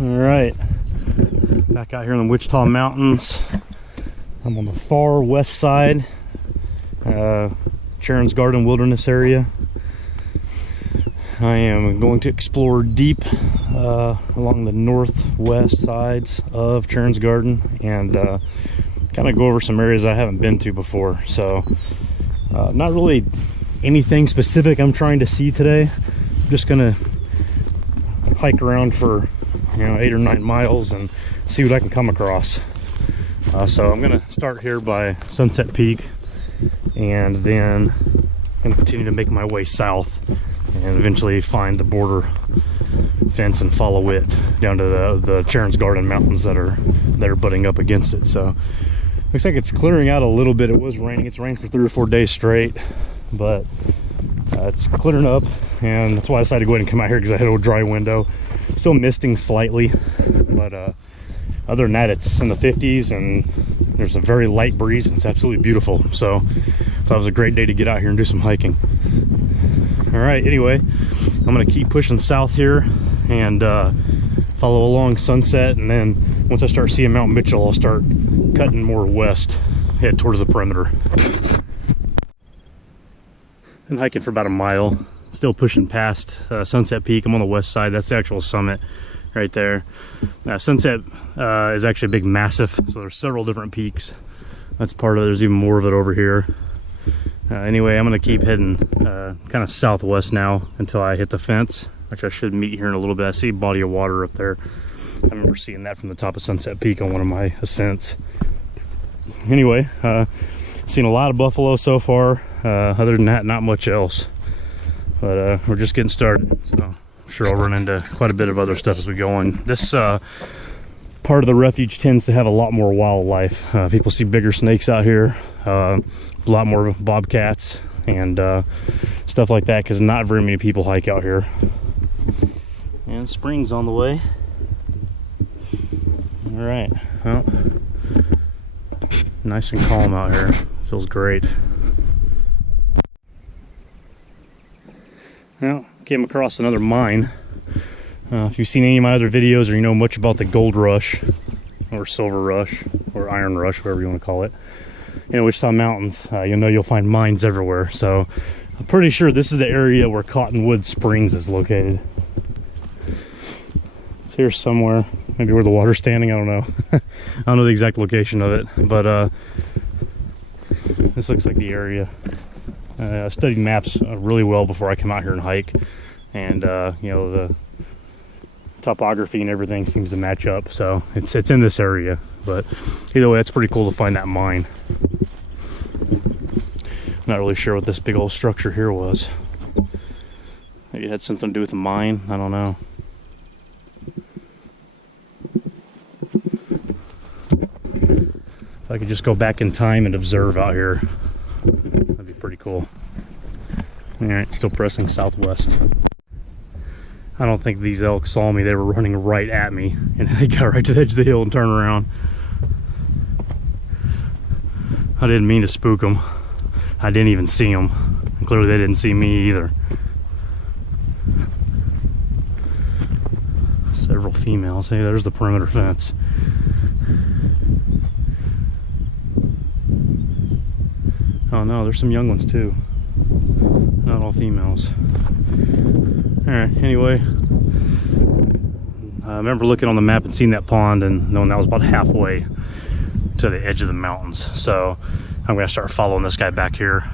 All right, back out here in the Wichita Mountains. I'm on the far west side, Charon's Garden Wilderness area. I am going to explore deep along the northwest sides of Charon's Garden and kind of go over some areas I haven't been to before. So not really anything specific I'm trying to see today. I'm just gonna hike around for 8 or 9 miles and see what I can come across. So I'm gonna start here by Sunset Peak, and then I'm gonna continue to make my way south and eventually find the border fence and follow it down to the Charon's Garden mountains that are butting up against it. So looks like it's clearing out a little bit. It was raining. It's rained for 3 or 4 days straight, but it's clearing up, and that's why I decided to go ahead and come out here, because I had a dry window. Still misting slightly, but other than that, it's in the 50s and there's a very light breeze and it's absolutely beautiful. So thought it was a great day to get out here and do some hiking. All right, anyway, I'm gonna keep pushing south here and follow along Sunset, and then once I start seeing Mount Mitchell, I'll start cutting more west, head towards the perimeter. Been hiking for about a mile, still pushing past Sunset Peak. I'm on the west side. That's the actual summit right there. Sunset is actually a big massif, so there's several different peaks. That's part of it. There's even more of it over here. Anyway, I'm gonna keep heading kind of southwest now until I hit the fence, which I should meet here in a little bit. I see a body of water up there. I remember seeing that from the top of Sunset Peak on one of my ascents. Anyway, seen a lot of buffalo so far. Other than that, not much else. But we're just getting started, so I'm sure I'll run into quite a bit of other stuff as we go on. This part of the refuge tends to have a lot more wildlife. People see bigger snakes out here, a lot more bobcats and stuff like that, because not very many people hike out here. And spring's on the way. All right, well, nice and calm out here. Feels great. Well, came across another mine. If you've seen any of my other videos, or you know much about the gold rush or silver rush or iron rush, whatever you want to call it, in Wichita Mountains, you'll know you'll find mines everywhere. So I'm pretty sure this is the area where Cottonwood Springs is located. It's here somewhere, maybe where the water's standing, I don't know. I don't know the exact location of it, but this looks like the area. I studied maps really well before I come out here and hike, and the topography and everything seems to match up, so it's in this area. But either way, it's pretty cool to find that mine. Not really sure what this big old structure here was. Maybe it had something to do with the mine, I don't know. If I could just go back in time and observe out here, that'd be pretty cool. All right, still pressing southwest. I don't think these elk saw me. They were running right at me, and they got right to the edge of the hill and turned around. I didn't mean to spook them. I didn't even see them. And clearly they didn't see me either. Several females. Hey, there's the perimeter fence. Oh no, there's some young ones too. Not all females. Alright, anyway. I remember looking on the map and seeing that pond and knowing that was about halfway to the edge of the mountains. So I'm going to start following this guy back here,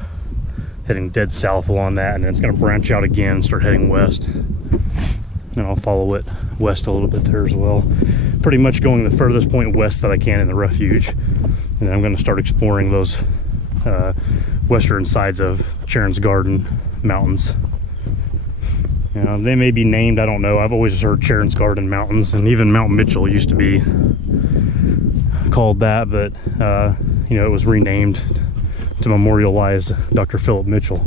heading dead south along that, and then it's going to branch out again and start heading west. And I'll follow it west a little bit there as well. Pretty much going the furthest point west that I can in the refuge. And then I'm going to start exploring those western sides of Charon's Garden mountains. You know, they may be named, I don't know. I've always heard Charon's Garden Mountains, and even Mount Mitchell used to be called that, but it was renamed to memorialize Dr. Philip Mitchell.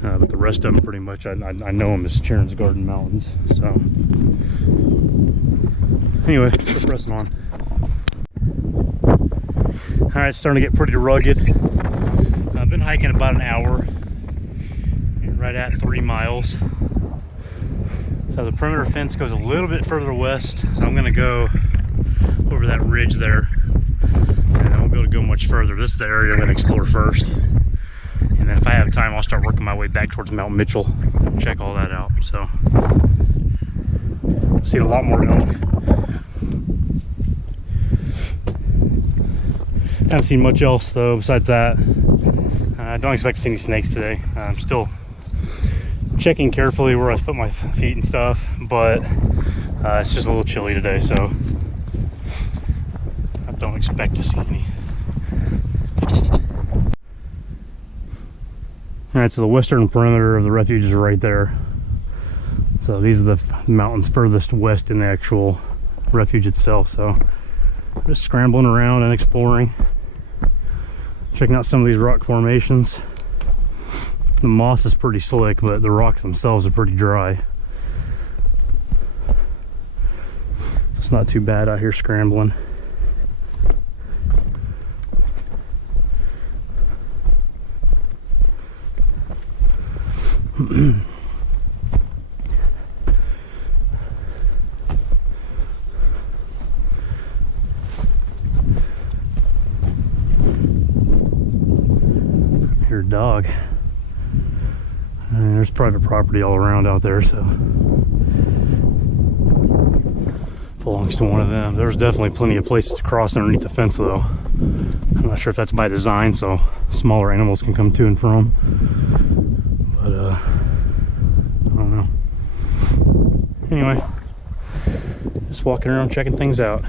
But the rest of them, pretty much, I know them as Charon's Garden Mountains. So anyway, still pressing on. All right, it's starting to get pretty rugged. I've been hiking about an hour, right at 3 miles. So the perimeter fence goes a little bit further west, so I'm gonna go over that ridge there. And I won't be able to go much further. This is the area I'm gonna explore first. And then if I have time, I'll start working my way back towards Mount Mitchell and check all that out. So, I've seen a lot more elk. Haven't seen much else though besides that. I don't expect to see any snakes today. I'm still checking carefully where I put my feet and stuff, but it's just a little chilly today, so I don't expect to see any. Alright, so the western perimeter of the refuge is right there. So these are the mountains furthest west in the actual refuge itself. So just scrambling around and exploring, checking out some of these rock formations. The moss is pretty slick, but the rocks themselves are pretty dry. It's not too bad out here scrambling. Hear a dog. And there's private property all around out there, so belongs to one of them. There's definitely plenty of places to cross underneath the fence though. I'm not sure if that's by design, so smaller animals can come to and from. But I don't know. Anyway, just walking around checking things out.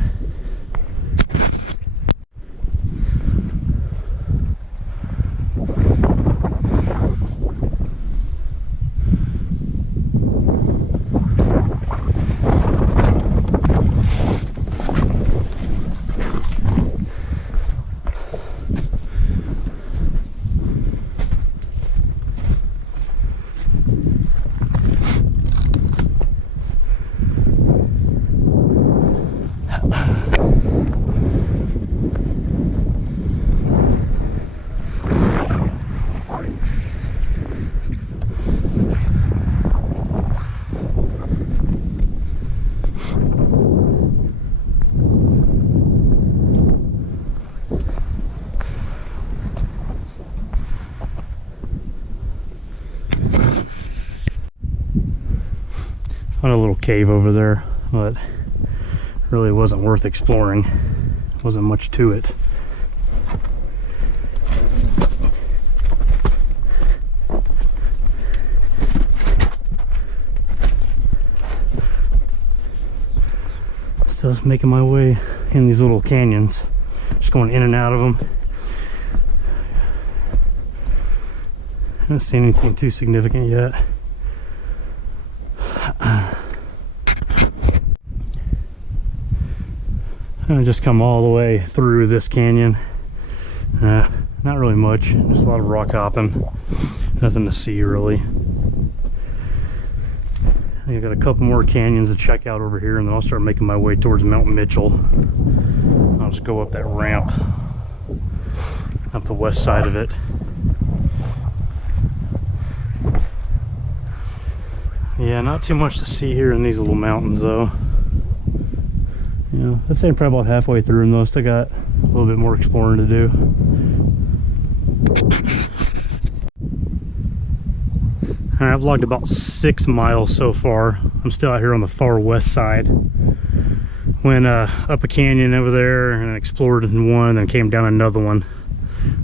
Found a little cave over there, but really wasn't worth exploring. Wasn't much to it. So I was making my way in these little canyons, just going in and out of them. Haven't seen anything too significant yet. I just come all the way through this canyon. Not really much, just a lot of rock hopping. Nothing to see really. I got a couple more canyons to check out over here, and then I'll start making my way towards Mount Mitchell. I'll just go up that ramp up the west side of it. Yeah, not too much to see here in these little mountains though. You know, I'd say I'm probably about halfway through them though. Still got a little bit more exploring to do. Alright, I've logged about 6 miles so far. I'm still out here on the far west side. Went up a canyon over there and explored one, then came down another one.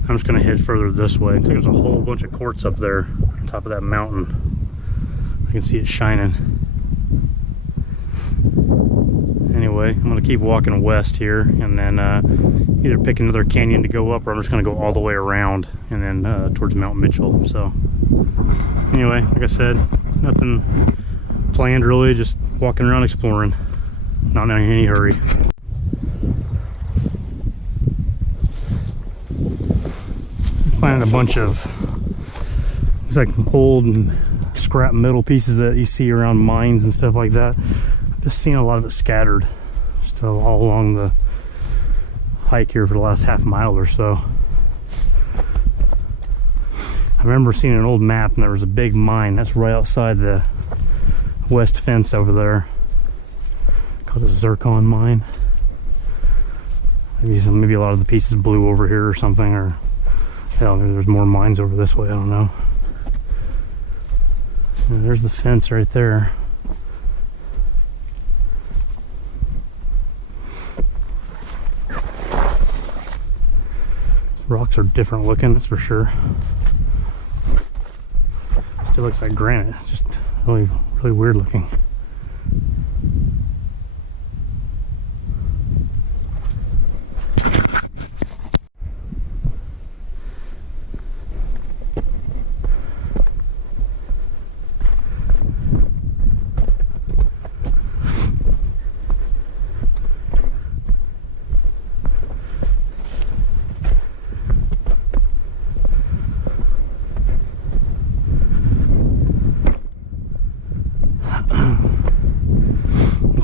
I'm just gonna head further this way. Looks like there's a whole bunch of quartz up there on top of that mountain. I can see it shining. Anyway, I'm gonna keep walking west here, and then either pick another canyon to go up, or I'm just gonna go all the way around and then towards Mount Mitchell. So anyway, like I said, nothing planned really, just walking around exploring. Not in any hurry. Finding a bunch of, it's like old and scrap metal pieces that you see around mines and stuff like that. I've just seen a lot of it scattered just all along the hike here for the last half mile or so. I remember seeing an old map, and there was a big mine that's right outside the west fence over there, called a zircon mine. Maybe a lot of the pieces blew over here or something, or hell, maybe there's more mines over this way, I don't know. And there's the fence right there. Rocks are different looking, that's for sure. Still looks like granite, just really weird looking.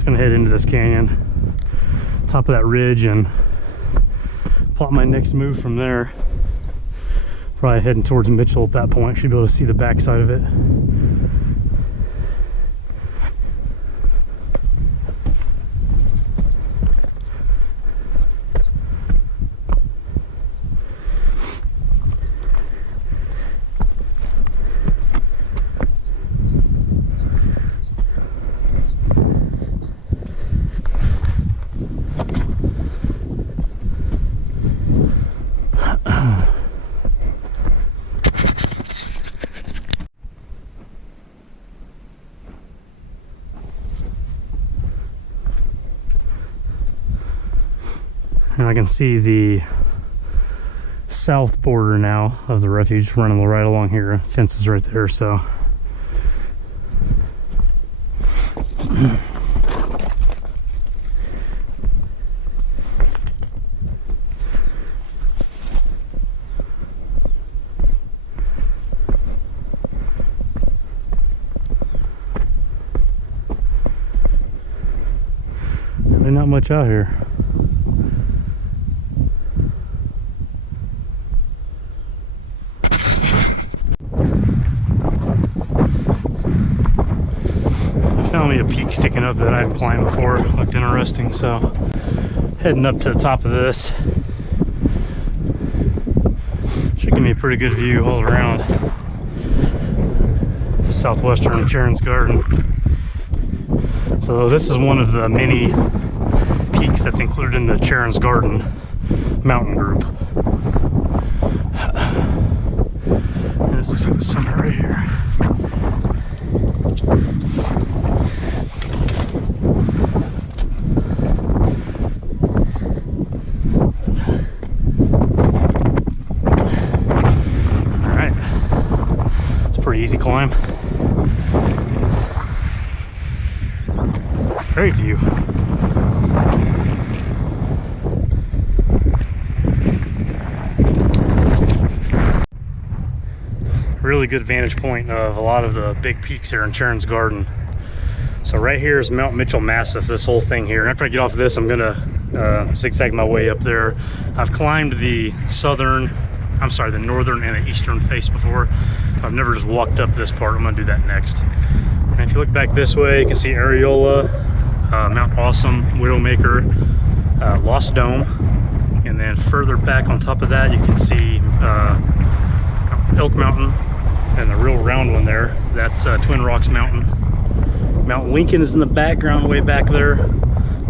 Gonna head into this canyon, top of that ridge, and plot my next move from there. Probably heading towards Mitchell at that point. Should be able to see the backside of it. And I can see the south border now of the refuge running right along here. Fence is right there, so. Really not much out here. Found me a peak sticking up that I hadn't climbed before. Looked interesting, so heading up to the top of this. Should give me a pretty good view all around southwestern Charon's Garden. So this is one of the many peaks that's included in the Charon's Garden mountain group. And this looks like the summit right here. Easy climb. Great view. Really good vantage point of a lot of the big peaks here in Charon's Garden. So right here is Mount Mitchell Massif, this whole thing here. And after I get off of this, I'm gonna zigzag my way up there. I've climbed the northern and the eastern face before. I've never just walked up this part. I'm gonna do that next. And if you look back this way, you can see Areola, Mount Awesome, Widowmaker, Lost Dome, and then further back on top of that, you can see Elk Mountain, and the real round one there, that's Twin Rocks Mountain. Mount Lincoln is in the background way back there,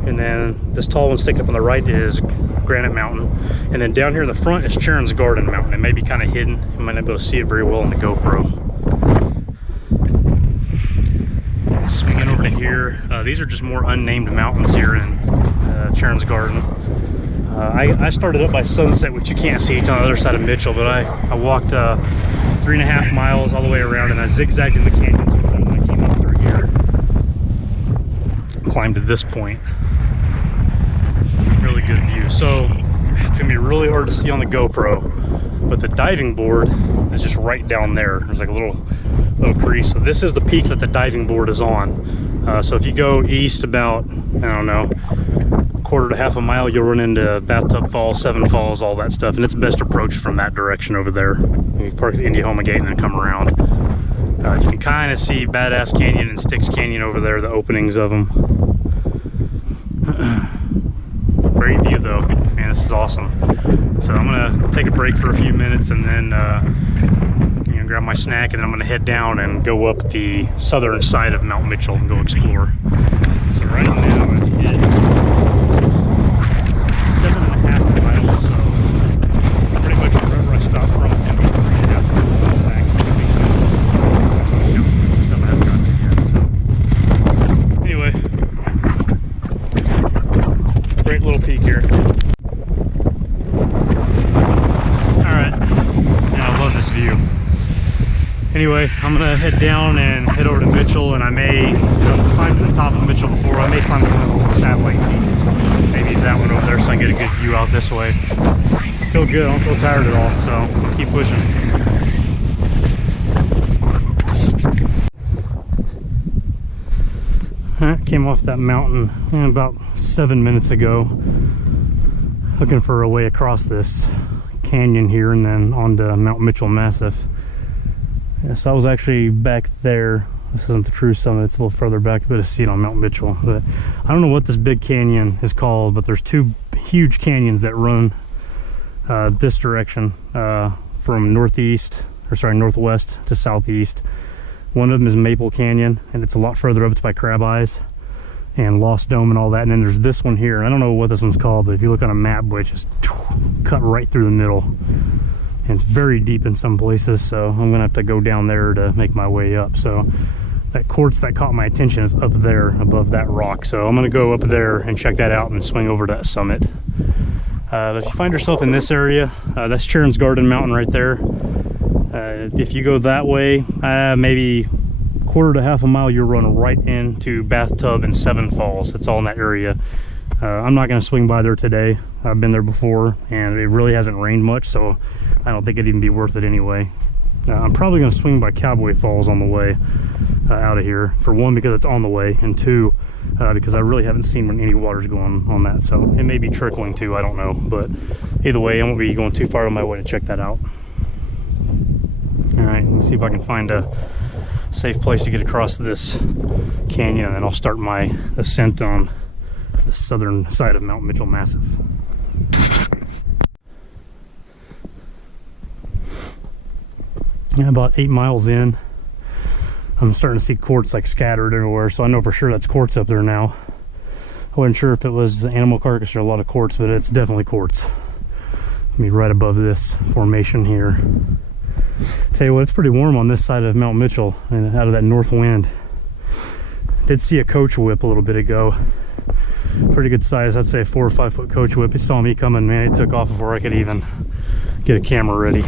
and then this tall one sticking up on the right is Granite Mountain, and then down here in the front is Charon's Garden Mountain. It may be kind of hidden. You might not be able to see it very well on the GoPro. Swinging over to here, these are just more unnamed mountains here in Charon's Garden. I started up by sunset, which you can't see. It's on the other side of Mitchell, but I walked 3.5 miles all the way around, and I zigzagged in the canyons with them when I came up through here. Climbed to this point. Really good view. So it's gonna be really hard to see on the GoPro, but the diving board is just right down there. There's like a little crease. So this is the peak that the diving board is on. So if you go east about, I don't know, quarter to half a mile, you'll run into Bathtub Falls, Seven Falls, all that stuff, and it's best approach from that direction over there. You park at the Indiahoma gate and then come around. You can kind of see Badass Canyon and Styx Canyon over there, the openings of them. Great view though, man, this is awesome. So I'm gonna take a break for a few minutes and then you know, grab my snack, and then I'm gonna head down and go up the southern side of Mount Mitchell and go explore. So right now it's 7.5 miles, so pretty much wherever I stop from it's gonna be 3.5 miles max. Stuff I haven't got to yet. So anyway, great little peak here. Alright, yeah, I love this view. Anyway, I'm gonna head down and head over to Mitchell, and I may, I've climbed to the top of Mitchell before, I may climb one of the little satellite peaks. Maybe that one over there so I can get a good view out this way. Feel good, I don't feel tired at all, so I'll keep pushing. I came off that mountain about 7 minutes ago, looking for a way across this canyon here and then onto Mount Mitchell Massif. Yes, I was actually back there. This isn't the true summit, it's a little further back, a bit of seat on Mount Mitchell. But I don't know what this big canyon is called, but there's two huge canyons that run this direction from northwest to southeast. One of them is Maple Canyon, and it's a lot further up. It's by Crab Eyes and Lost Dome and all that. And then there's this one here. I don't know what this one's called, but if you look on a map, which is cut right through the middle. And it's very deep in some places, so I'm gonna have to go down there to make my way up. So that quartz that caught my attention is up there above that rock. So I'm gonna go up there and check that out and swing over to that summit. If you find yourself in this area, that's Charon's Garden Mountain right there. If you go that way, maybe quarter to half a mile, you'll run right into Bathtub and Seven Falls. It's all in that area. I'm not going to swing by there today. I've been there before, and it really hasn't rained much, so I don't think it'd even be worth it anyway. I'm probably going to swing by Cowboy Falls on the way out of here. For one, because it's on the way, and two, because I really haven't seen when any water's going on that. So it may be trickling too, I don't know. But either way, I won't be going too far on my way to check that out. Alright, let's see if I can find a safe place to get across this canyon, and then I'll start my ascent on the southern side of Mount Mitchell Massif. Yeah, about 8 miles in, I'm starting to see quartz like scattered everywhere, so I know for sure that's quartz up there now. I wasn't sure if it was the animal carcass or a lot of quartz, but it's definitely quartz. Let me right above this formation here. Tell you what, it's pretty warm on this side of Mount Mitchell and out of that north wind. Did see a coach whip a little bit ago. Pretty good size, I'd say a 4 or 5 foot coach whip. He saw me coming, man, it took off before I could even get a camera ready.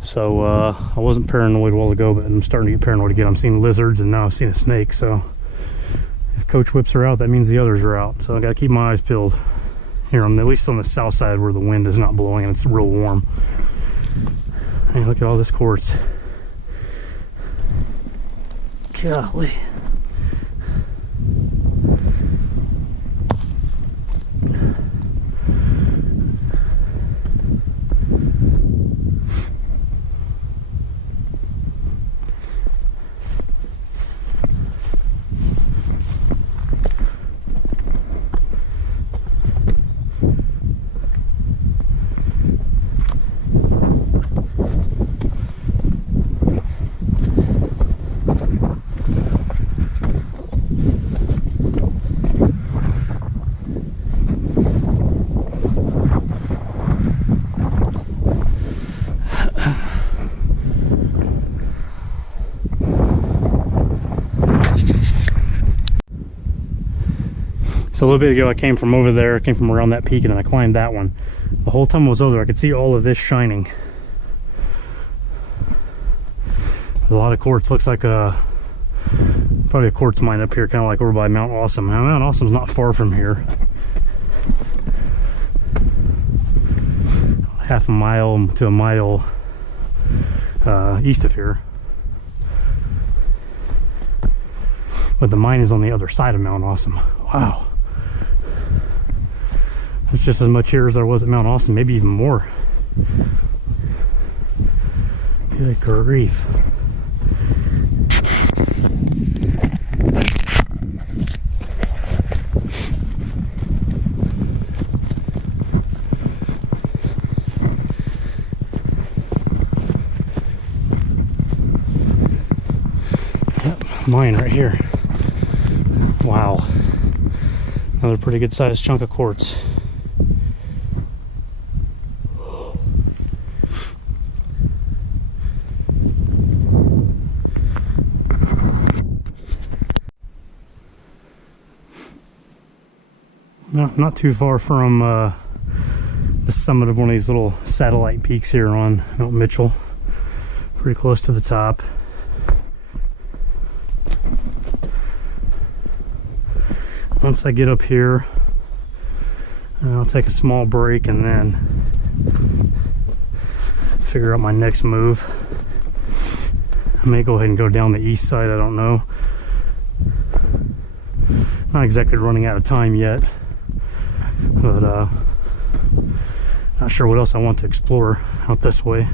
So I wasn't paranoid a while ago, but I'm starting to get paranoid again. I'm seeing lizards and now I've seen a snake, so if coach whips are out, that means the others are out. So I gotta keep my eyes peeled here, at least on the south side where the wind is not blowing and it's real warm. Hey, look at all this quartz. Golly. So a little bit ago I came from over there, I came from around that peak, and then I climbed that one. The whole time I was over there I could see all of this shining. A lot of quartz, looks like probably a quartz mine up here, kind of like over by Mount Awesome. Now Mount Awesome's not far from here. Half a mile to a mile east of here. But the mine is on the other side of Mount Awesome. Wow. It's just as much here as there was at Mount Awesome, maybe even more. Good grief. mine right here. Wow. Another pretty good sized chunk of quartz. No, not too far from the summit of one of these little satellite peaks here on Mount Mitchell. Pretty close to the top. Once I get up here, I'll take a small break and then figure out my next move. I may go ahead and go down the east side, I don't know. Not exactly running out of time yet, but not sure what else I want to explore out this way.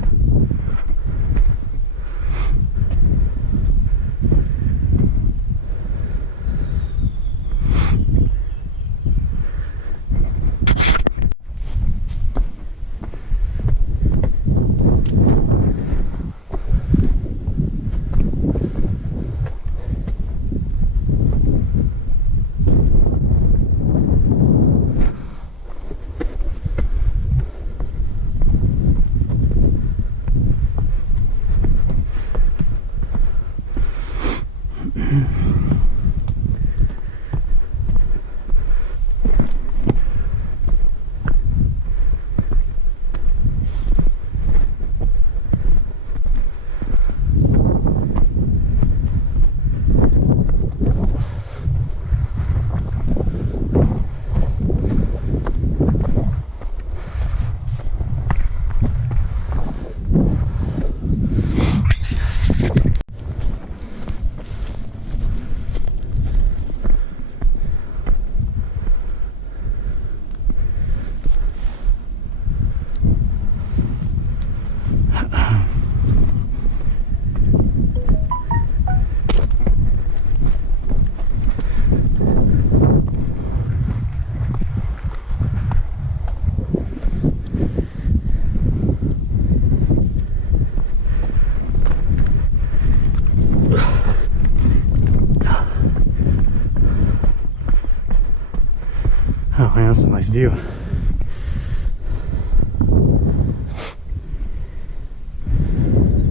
Oh man, that's a nice view.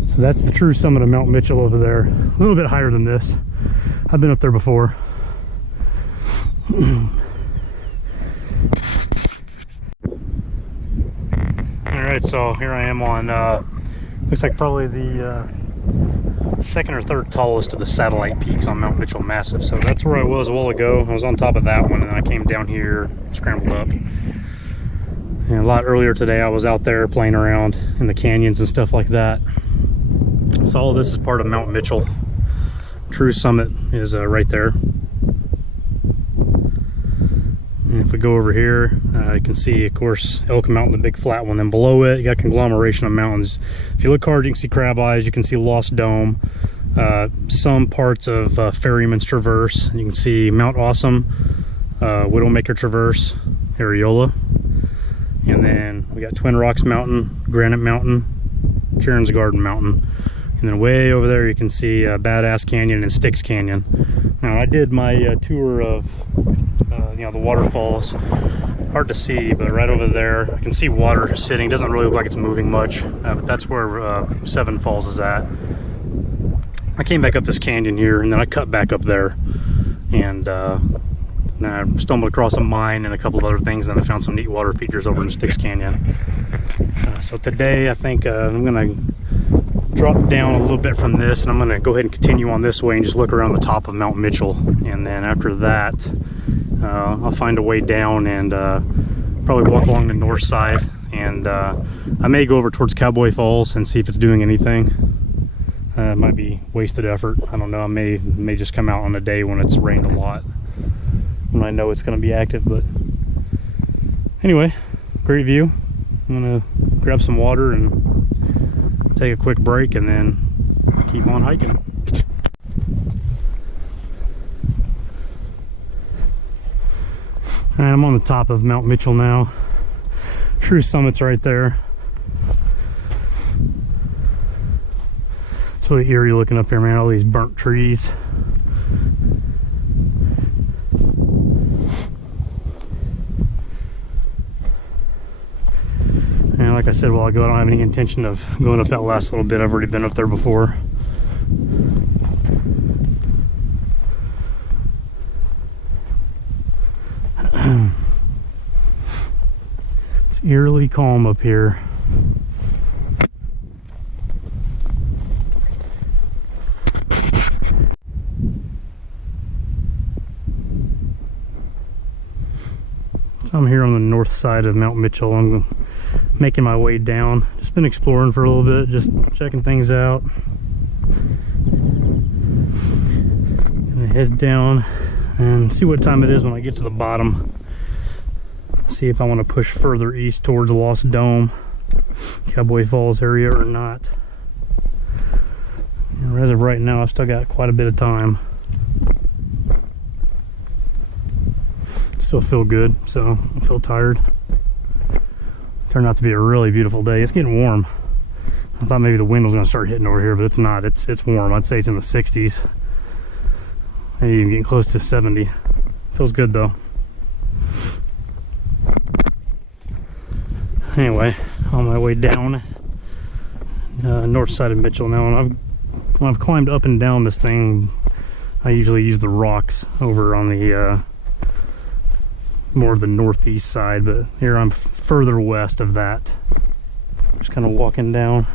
So that's the true summit of Mount Mitchell over there. A little bit higher than this. I've been up there before. Alright, so here I am on, looks like probably the second or third tallest of the satellite peaks on Mount Mitchell Massive. So that's where I was a while ago. I was on top of that one and then I came down here, scrambled up. And a lot earlier today I was out there playing around in the canyons and stuff like that. So all of this is part of Mount Mitchell. True summit is right there. And if we go over here, you can see, of course, Elk Mountain, the big flat one. Then below it, you got conglomeration of mountains. If you look hard, you can see Crab Eyes. You can see Lost Dome. Some parts of Ferryman's Traverse. You can see Mount Awesome, Widowmaker Traverse, Areola. And then we got Twin Rocks Mountain, Granite Mountain, Charon's Garden Mountain. And then way over there you can see Badass Canyon and Styx Canyon. Now I did my tour of you know, the waterfalls. Hard to see, but right over there I can see water sitting. Doesn't really look like it's moving much, but that's where Seven Falls is at. I came back up this canyon here and then I cut back up there, and then I stumbled across a mine and a couple of other things, and then I found some neat water features over in Styx Canyon. So today I think I'm gonna drop down a little bit from this and I'm gonna go ahead and continue on this way and just look around the top of Mount Mitchell, and then after that I'll find a way down and probably walk along the north side, and I may go over towards Cowboy Falls and see if it's doing anything. It might be wasted effort, I don't know. I may just come out on a day when it's rained a lot, when I know it's going to be active. But anyway, great view. I'm gonna grab some water and take a quick break and then keep on hiking. Alright, I'm on the top of Mount Mitchell now. True summit's right there. It's really eerie looking up here, man. All these burnt trees. like I said a while ago, I don't have any intention of going up that last little bit. I've already been up there before. It's eerily calm up here. So I'm here on the north side of Mount Mitchell. I'm making my way down. Just been exploring for a little bit, just checking things out. Gonna head down and see what time it is when I get to the bottom. See if I want to push further east towards Lost Dome, Cowboy Falls area or not. And as of right now, I've still got quite a bit of time. Still feel good, so I feel tired. Turned out to be a really beautiful day. It's getting warm. I thought maybe the wind was going to start hitting over here, but it's not. It's warm. I'd say it's in the 60s. Maybe even getting close to 70. Feels good though. Anyway, on my way down north side of Mitchell now, and when I've climbed up and down this thing, I usually use the rocks over on the more of the northeast side, but here I'm further west of that. Just kind of walking down.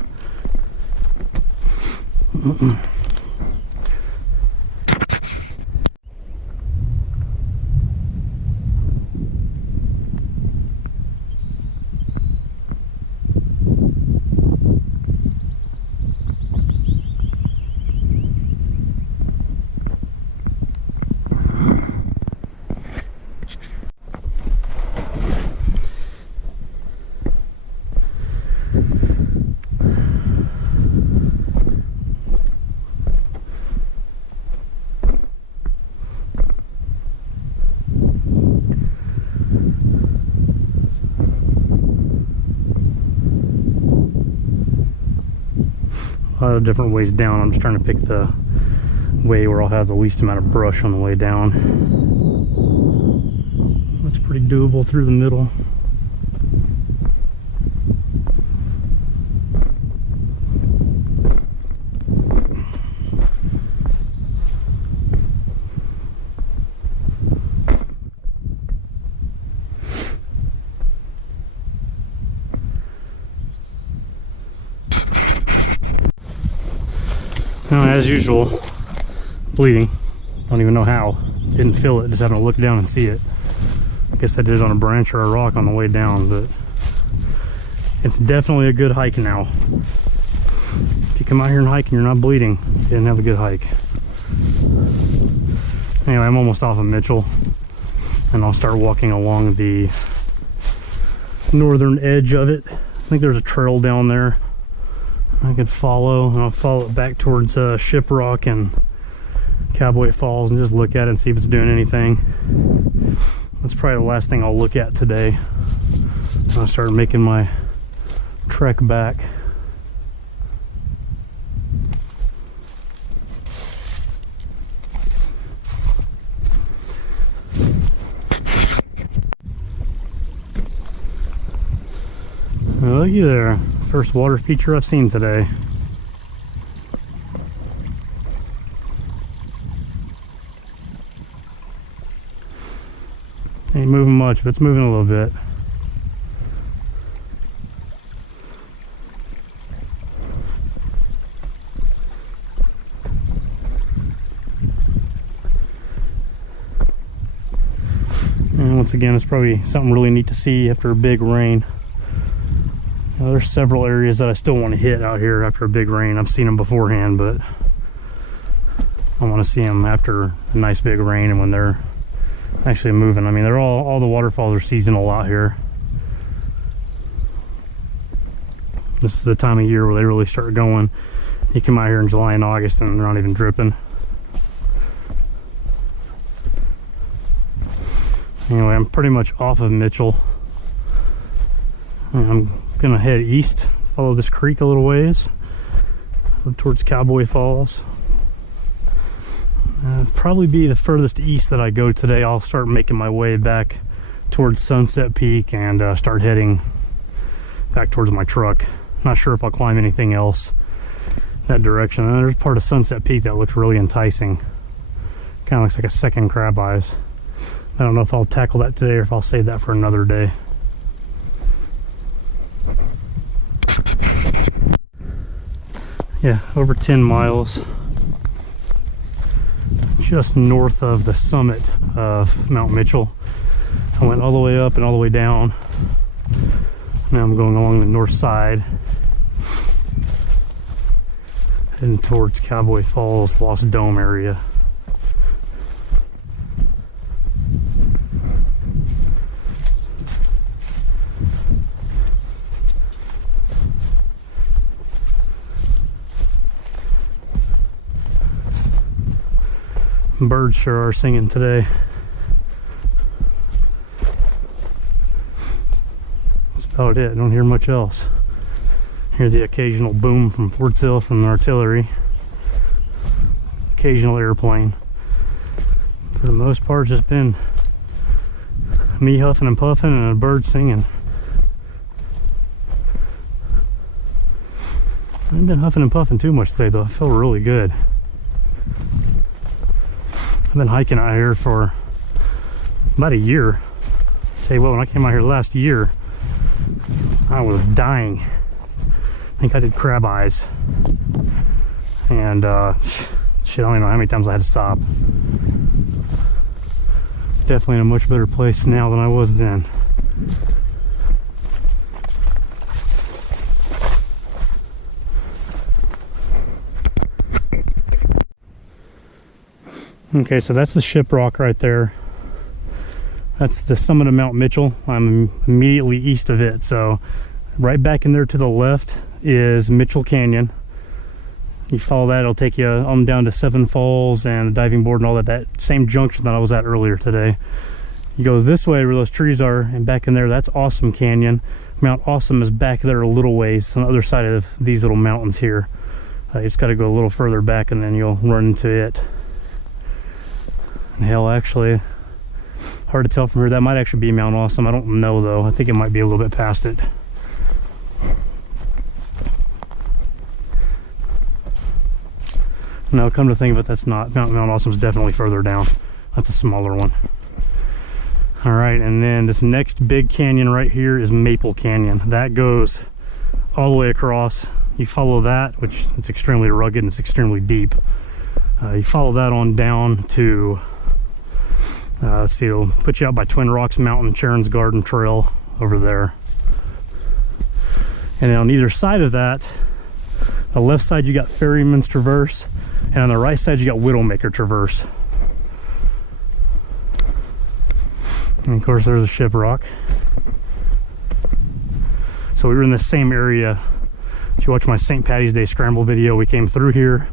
A lot of different ways down. I'm just trying to pick the way where I'll have the least amount of brush on the way down. Looks pretty doable through the middle. Now, as usual, bleeding. Don't even know how. Didn't feel it, just having to look down and see it. I guess I did it on a branch or a rock on the way down, but it's definitely a good hike now. If you come out here and hike and you're not bleeding, you didn't have a good hike. Anyway, I'm almost off of Mitchell, and I'll start walking along the northern edge of it. I think there's a trail down there I could follow, and I'll follow it back towards Shiprock and Cowboy Falls and just look at it and see if it's doing anything. That's probably the last thing I'll look at today. I'll start making my trek back. Looky there. First water feature I've seen today. Ain't moving much, but it's moving a little bit. And once again, it's probably something really neat to see after a big rain. There's several areas that I still want to hit out here after a big rain. I've seen them beforehand, but I want to see them after a nice big rain and when they're actually moving. I mean, they're all the waterfalls are seasonal out here. This is the time of year where they really start going. You come out here in July and August and they're not even dripping. Anyway, I'm pretty much off of Mitchell. I'm gonna head east, follow this creek a little ways towards Cowboy Falls. Probably be the furthest east that I go today. I'll start making my way back towards Sunset Peak and start heading back towards my truck. Not sure if I'll climb anything else that direction. And there's part of Sunset Peak that looks really enticing. Kind of looks like a second crab eyes. I don't know if I'll tackle that today or if I'll save that for another day. Yeah, over 10 miles. Just north of the summit of Mount Mitchell. I went all the way up and all the way down. Now I'm going along the north side, heading towards Cowboy Falls, Lost Dome area. Birds sure are singing today. That's about it. I don't hear much else. Hear the occasional boom from Fort Sill from the artillery. Occasional airplane. For the most part, it's just been me huffing and puffing and a bird singing. I haven't been huffing and puffing too much today, though. I feel really good. I've been hiking out here for about a year. Tell you what, when I came out here last year, I was dying. I think I did crab eyes. And shit, I don't even know how many times I had to stop. Definitely in a much better place now than I was then. Okay, so that's the shiprock right there. That's the summit of Mount Mitchell. I'm immediately east of it. So right back in there to the left is Mitchell Canyon. You follow that, it'll take you on down to Seven Falls and the diving board and all that, that same junction that I was at earlier today. You go this way where those trees are, and back in there, that's Awesome Canyon. Mount Awesome is back there a little ways on the other side of these little mountains here. You just got to go a little further back and then you'll run into it. And hell, actually, hard to tell from here. That might actually be Mount Awesome. I don't know though. I think it might be a little bit past it. No, come to think of it, that's not. Mount Awesome's definitely further down. That's a smaller one. All right, and then this next big canyon right here is Maple Canyon. That goes all the way across. You follow that, which it's extremely rugged and it's extremely deep. You follow that on down to, let's see, it'll put you out by Twin Rocks Mountain, Charon's Garden Trail over there. And then on either side of that, the left side you got Ferryman's Traverse, and on the right side you got Widowmaker Traverse. And of course there's a shiprock. So we were in the same area. If you watch my St. Patty's Day Scramble video, we came through here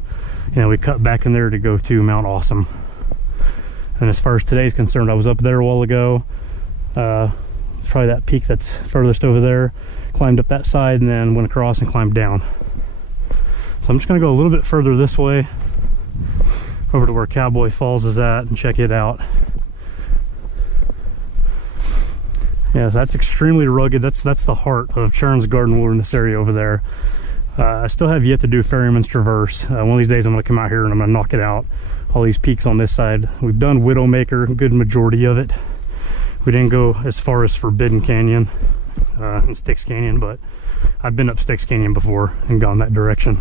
and we cut back in there to go to Mount Awesome. And as far as today is concerned, I was up there a while ago. It's probably that peak that's furthest over there. Climbed up that side and then went across and climbed down. So I'm just gonna go a little bit further this way over to where Cowboy Falls is at and check it out. Yeah, that's extremely rugged. That's the heart of Charon's Garden Wilderness area over there. I still have yet to do Ferryman's Traverse. One of these days I'm gonna come out here and I'm gonna knock it out. All these peaks on this side. We've done Widowmaker, a good majority of it. We didn't go as far as Forbidden Canyon and Styx Canyon, but I've been up Styx Canyon before and gone that direction.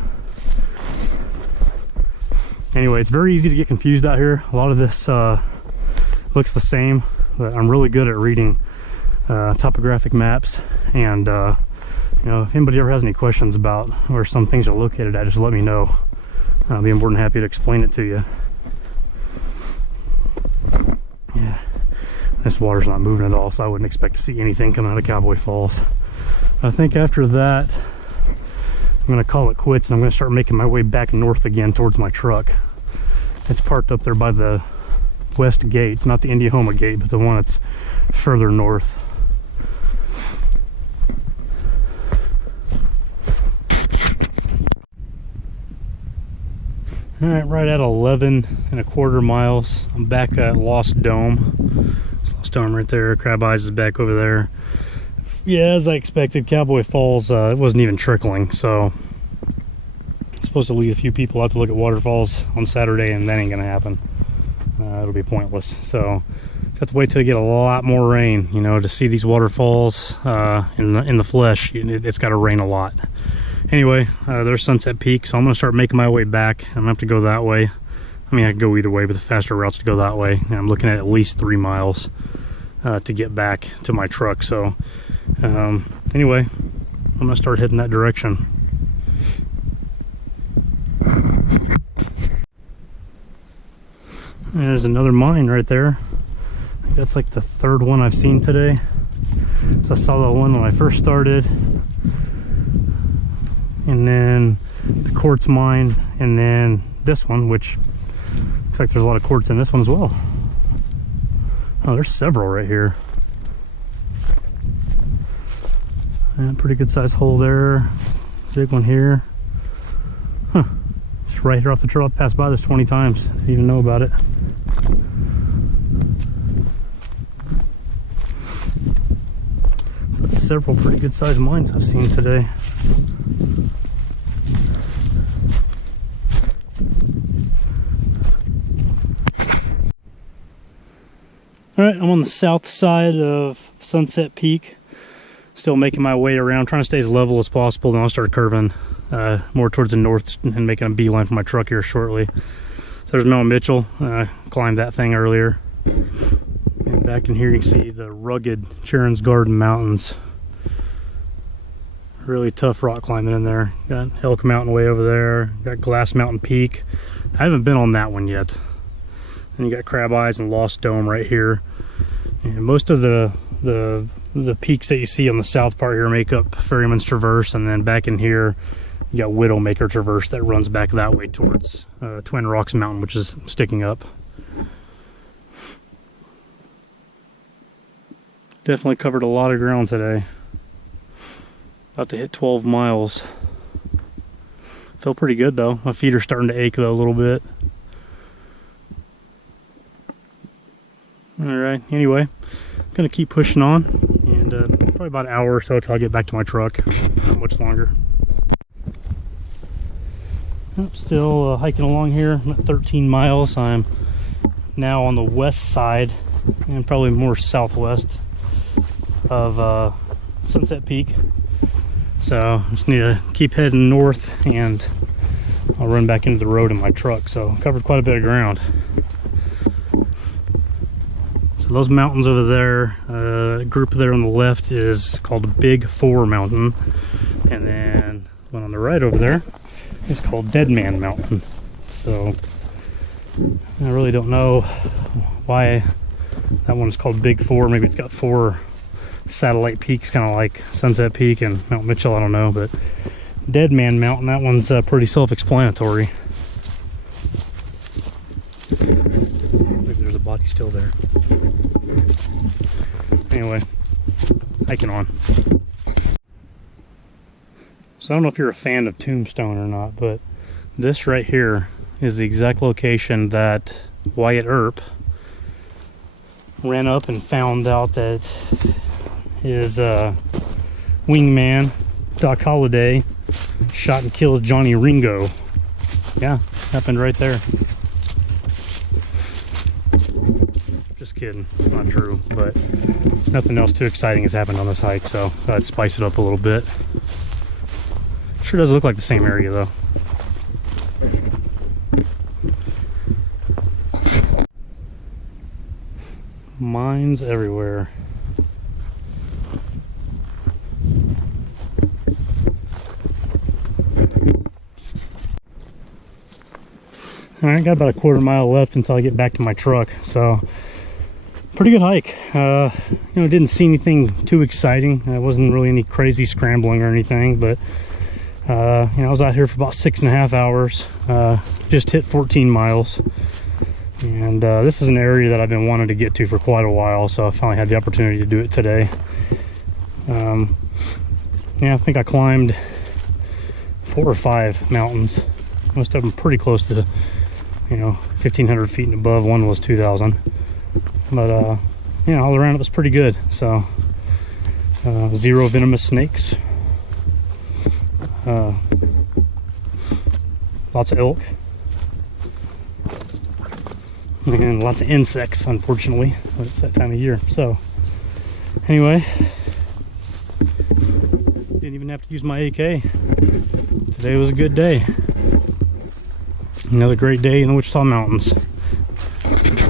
Anyway, it's very easy to get confused out here. A lot of this looks the same, but I'm really good at reading topographic maps. And you know, if anybody ever has any questions about where some things are located at, just let me know. I'll be more than happy to explain it to you. Yeah, this water's not moving at all, so I wouldn't expect to see anything coming out of Cowboy Falls. I think after that, I'm gonna call it quits and I'm gonna start making my way back north again towards my truck. It's parked up there by the west gate, not the Indiahoma gate, but the one that's further north. All right, right at 11.25 miles. I'm back at Lost Dome. It's Lost Dome right there. Crab Eyes is back over there. Yeah, as I expected, Cowboy Falls, it wasn't even trickling, so I'm supposed to lead a few people out to look at waterfalls on Saturday, and that ain't gonna happen. It'll be pointless. So have to wait till you get a lot more rain, you know, to see these waterfalls in the flesh. It's got to rain a lot. Anyway, there's Sunset Peak, so I'm gonna start making my way back. I'm gonna have to go that way. I mean, I can go either way, but the faster route's to go that way. And I'm looking at least 3 miles to get back to my truck. So anyway, I'm gonna start heading that direction. And there's another mine right there. I think that's like the 3rd one I've seen today. So I saw that one when I first started, and then the Quartz Mine, and then this one, which looks like there's a lot of quartz in this one as well. Oh, there's several right here. And pretty good sized hole there. Big one here. Huh. Just right here off the trail. I've passed by this 20 times. Didn't even know about it. So that's several pretty good sized mines I've seen today. Alright, I'm on the south side of Sunset Peak. Still making my way around, trying to stay as level as possible. Then I'll start curving more towards the north and making a beeline for my truck here shortly. So there's Mount Mitchell. Climbed that thing earlier. And back in here you can see the rugged Charon's Garden Mountains. Really tough rock climbing in there. Got Elk Mountain way over there. Got Glass Mountain Peak. I haven't been on that one yet. And you got Crab Eyes and Lost Dome right here. And most of the peaks that you see on the south part here make up Ferryman's Traverse, and then back in here you got Widowmaker Traverse that runs back that way towards Twin Rocks Mountain, which is sticking up. Definitely covered a lot of ground today. About to hit 12 miles. Felt pretty good though. My feet are starting to ache though a little bit. Alright, anyway, I'm gonna keep pushing on, and probably about an hour or so till I get back to my truck. Not much longer. Still hiking along here. I'm at 13 miles. I'm now on the west side, and probably more southwest of Sunset Peak. So I just need to keep heading north, and I'll run back into the road in my truck. So covered quite a bit of ground. So those mountains over there, group there on the left is called Big 4 Mountain, and then one on the right over there is called Dead Man Mountain. So I really don't know why that one is called Big 4. Maybe it's got 4 satellite peaks, kind of like Sunset Peak and Mount Mitchell, I don't know. But Dead Man Mountain, that one's pretty self-explanatory. Maybe there's a body still there. Anyway, hiking on. So I don't know if you're a fan of Tombstone or not, but this right here is the exact location that Wyatt Earp ran up and found out that his wingman, Doc Holliday, shot and killed Johnny Ringo. Yeah, happened right there. Just kidding, it's not true, but nothing else too exciting has happened on this hike, so I'd spice it up a little bit. Sure does look like the same area though. Mines everywhere. Alright, got about a quarter mile left until I get back to my truck, so pretty good hike. Didn't see anything too exciting. It wasn't really any crazy scrambling or anything, but I was out here for about 6.5 hours. Just hit 14 miles, and this is an area that I've been wanting to get to for quite a while, so I finally had the opportunity to do it today. I think I climbed 4 or 5 mountains. Most of them pretty close to 1,500 feet and above. One was 2,000, but all around it was pretty good. So Zero venomous snakes. Lots of elk. And lots of insects, unfortunately, but it's that time of year. So, anyway, didn't even have to use my AK. Today was a good day. Another great day in the Wichita Mountains.